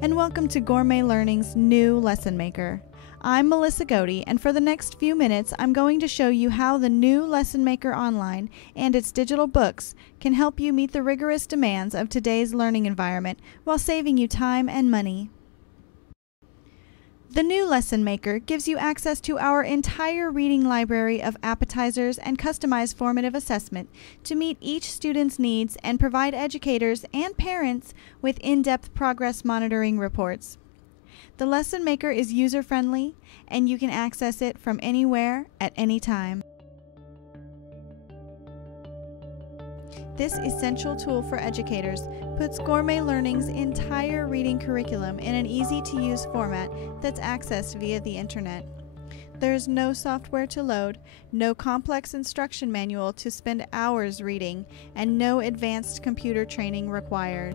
and welcome to Gourmet Learning's new Lesson Maker. I'm Melissa Godey, and for the next few minutes, I'm going to show you how the new Lesson Maker Online and its digital books can help you meet the rigorous demands of today's learning environment while saving you time and money. The new Lesson Maker gives you access to our entire reading library of appetizers and customized formative assessment to meet each student's needs and provide educators and parents with in-depth progress monitoring reports. The Lesson Maker is user-friendly, and you can access it from anywhere at any time. This essential tool for educators puts Gourmet Learning's entire reading curriculum in an easy-to-use format that's accessed via the internet. There is no software to load, no complex instruction manual to spend hours reading, and no advanced computer training required.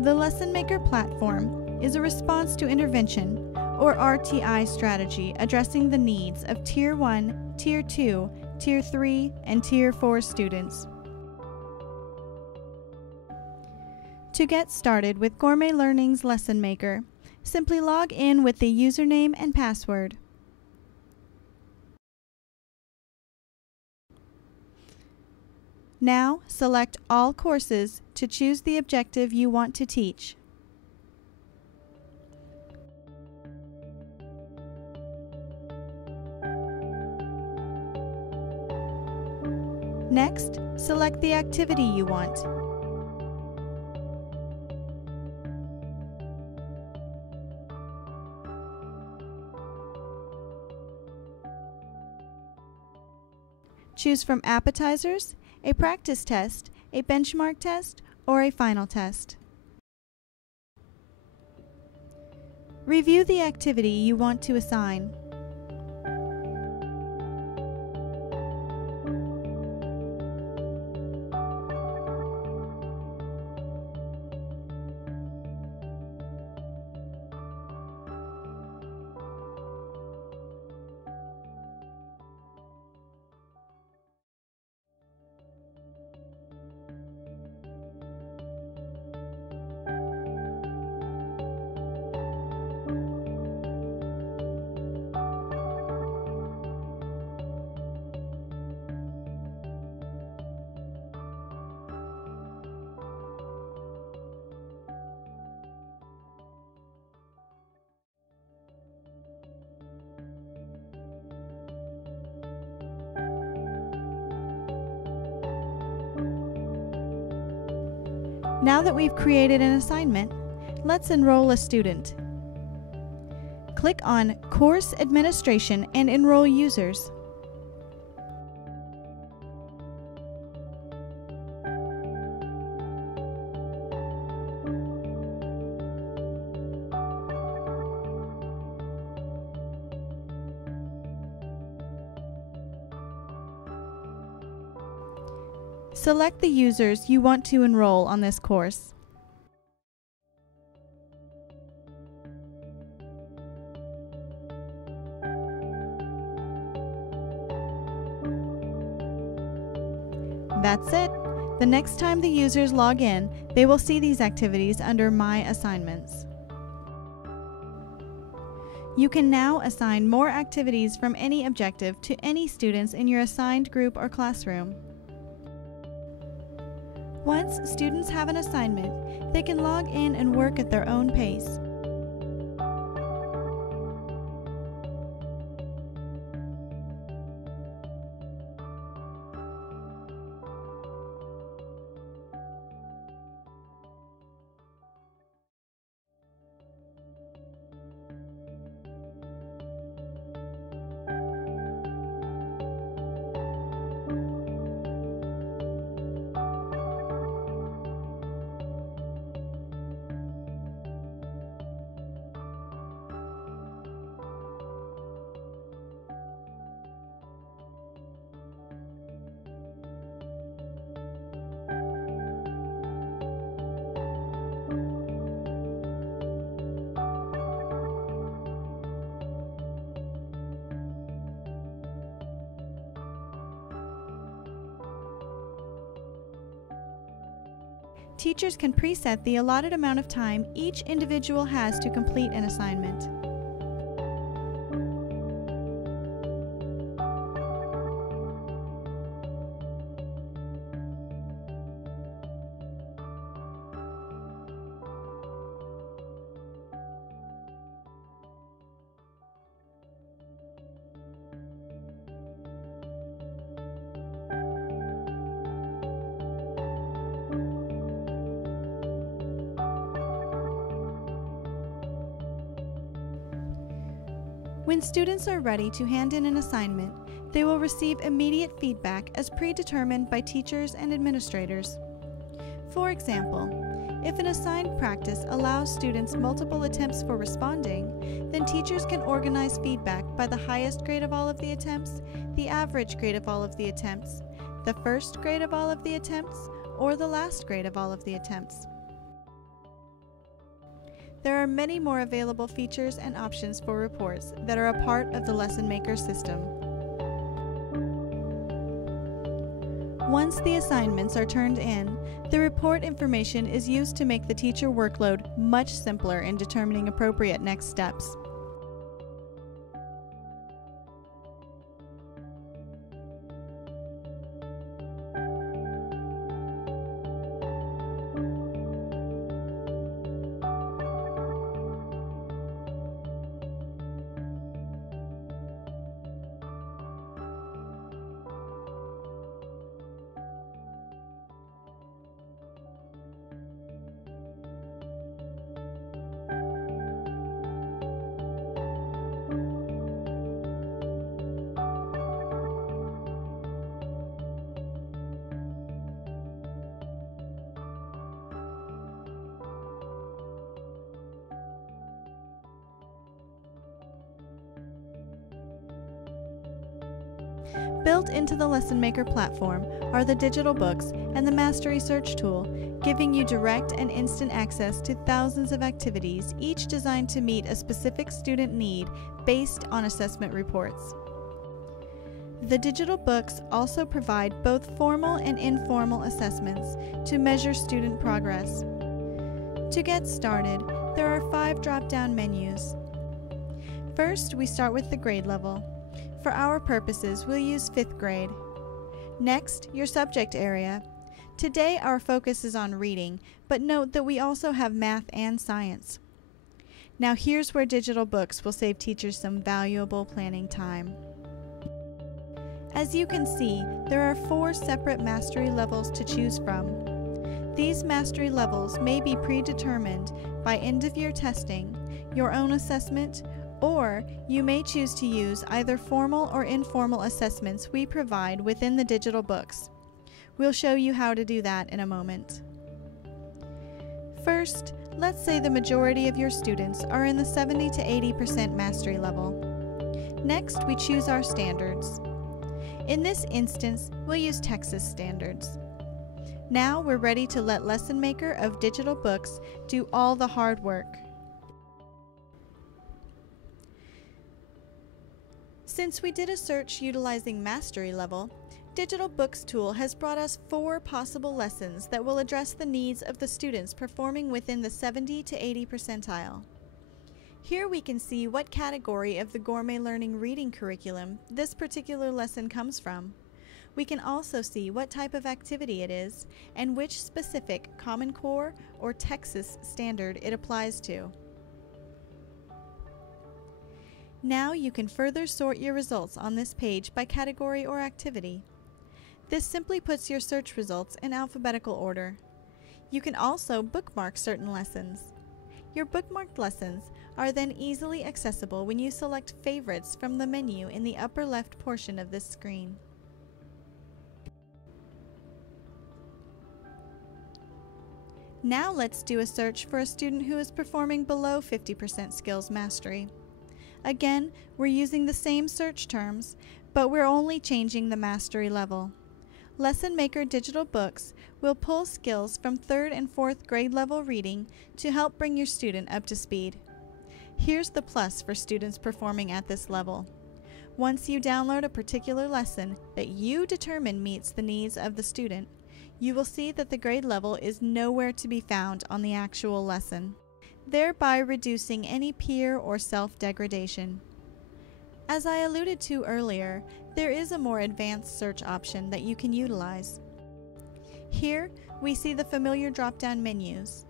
The Lesson Maker platform is a response to intervention, or RTI strategy, addressing the needs of Tier 1, Tier 2, Tier 3, and Tier 4 students. To get started with Gourmet Learning's Lesson Maker, simply log in with the username and password. Now, select All Courses to choose the objective you want to teach. Next, select the activity you want. Choose from appetizers, a practice test, a benchmark test, or a final test. Review the activity you want to assign. Now that we've created an assignment, let's enroll a student. Click on Course Administration and enroll users. Select the users you want to enroll on this course. That's it. The next time the users log in, they will see these activities under My Assignments. You can now assign more activities from any objective to any students in your assigned group or classroom. Once students have an assignment, they can log in and work at their own pace. Teachers can preset the allotted amount of time each individual has to complete an assignment. When students are ready to hand in an assignment, they will receive immediate feedback as predetermined by teachers and administrators. For example, if an assigned practice allows students multiple attempts for responding, then teachers can organize feedback by the highest grade of all of the attempts, the average grade of all of the attempts, the first grade of all of the attempts, or the last grade of all of the attempts. There are many more available features and options for reports that are a part of the Lesson Maker system. Once the assignments are turned in, the report information is used to make the teacher workload much simpler in determining appropriate next steps. Built into the Lesson Maker platform are the digital books and the Mastery Search tool, giving you direct and instant access to thousands of activities, each designed to meet a specific student need based on assessment reports. The digital books also provide both formal and informal assessments to measure student progress. To get started, there are 5 drop-down menus. First, we start with the grade level. For our purposes, we'll use 5th grade. Next, your subject area. Today, our focus is on reading, but note that we also have math and science. Now here's where digital books will save teachers some valuable planning time. As you can see, there are 4 separate mastery levels to choose from. These mastery levels may be predetermined by end-of-year testing, your own assessment, or you may choose to use either formal or informal assessments we provide within the digital books. We'll show you how to do that in a moment. First, let's say the majority of your students are in the 70 to 80% mastery level. Next, we choose our standards. In this instance, we'll use Texas standards. Now we're ready to let Lesson Maker of digital books do all the hard work. Since we did a search utilizing mastery level, Digital Books tool has brought us 4 possible lessons that will address the needs of the students performing within the 70 to 80 percentile. Here we can see what category of the Gourmet Learning reading curriculum this particular lesson comes from. We can also see what type of activity it is and which specific Common Core or Texas standard it applies to. Now you can further sort your results on this page by category or activity. This simply puts your search results in alphabetical order. You can also bookmark certain lessons. Your bookmarked lessons are then easily accessible when you select Favorites from the menu in the upper left portion of this screen. Now let's do a search for a student who is performing below 50% skills mastery. Again, we're using the same search terms, but we're only changing the mastery level. Lesson Maker Digital Books will pull skills from 3rd and 4th grade level reading to help bring your student up to speed. Here's the plus for students performing at this level. Once you download a particular lesson that you determine meets the needs of the student, you will see that the grade level is nowhere to be found on the actual lesson, thereby reducing any peer or self-degradation. As I alluded to earlier, there is a more advanced search option that you can utilize. Here, we see the familiar drop-down menus,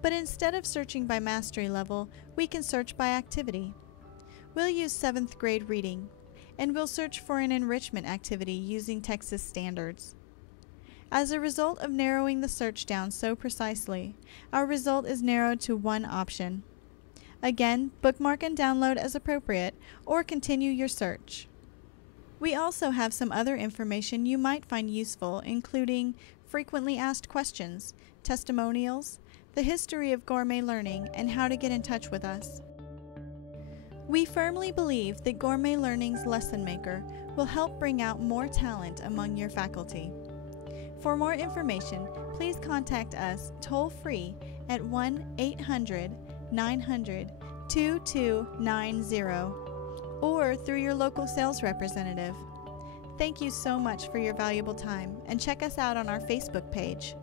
but instead of searching by mastery level, we can search by activity. We'll use 7th grade reading, and we'll search for an enrichment activity using Texas standards. As a result of narrowing the search down so precisely, our result is narrowed to one option. Again, bookmark and download as appropriate, or continue your search. We also have some other information you might find useful, including frequently asked questions, testimonials, the history of gourmet learning, and how to get in touch with us. We firmly believe that Gourmet Learning's Lesson Maker will help bring out more talent among your faculty. For more information, please contact us toll-free at 1-800-900-2290 or through your local sales representative. Thank you so much for your valuable time, and check us out on our Facebook page.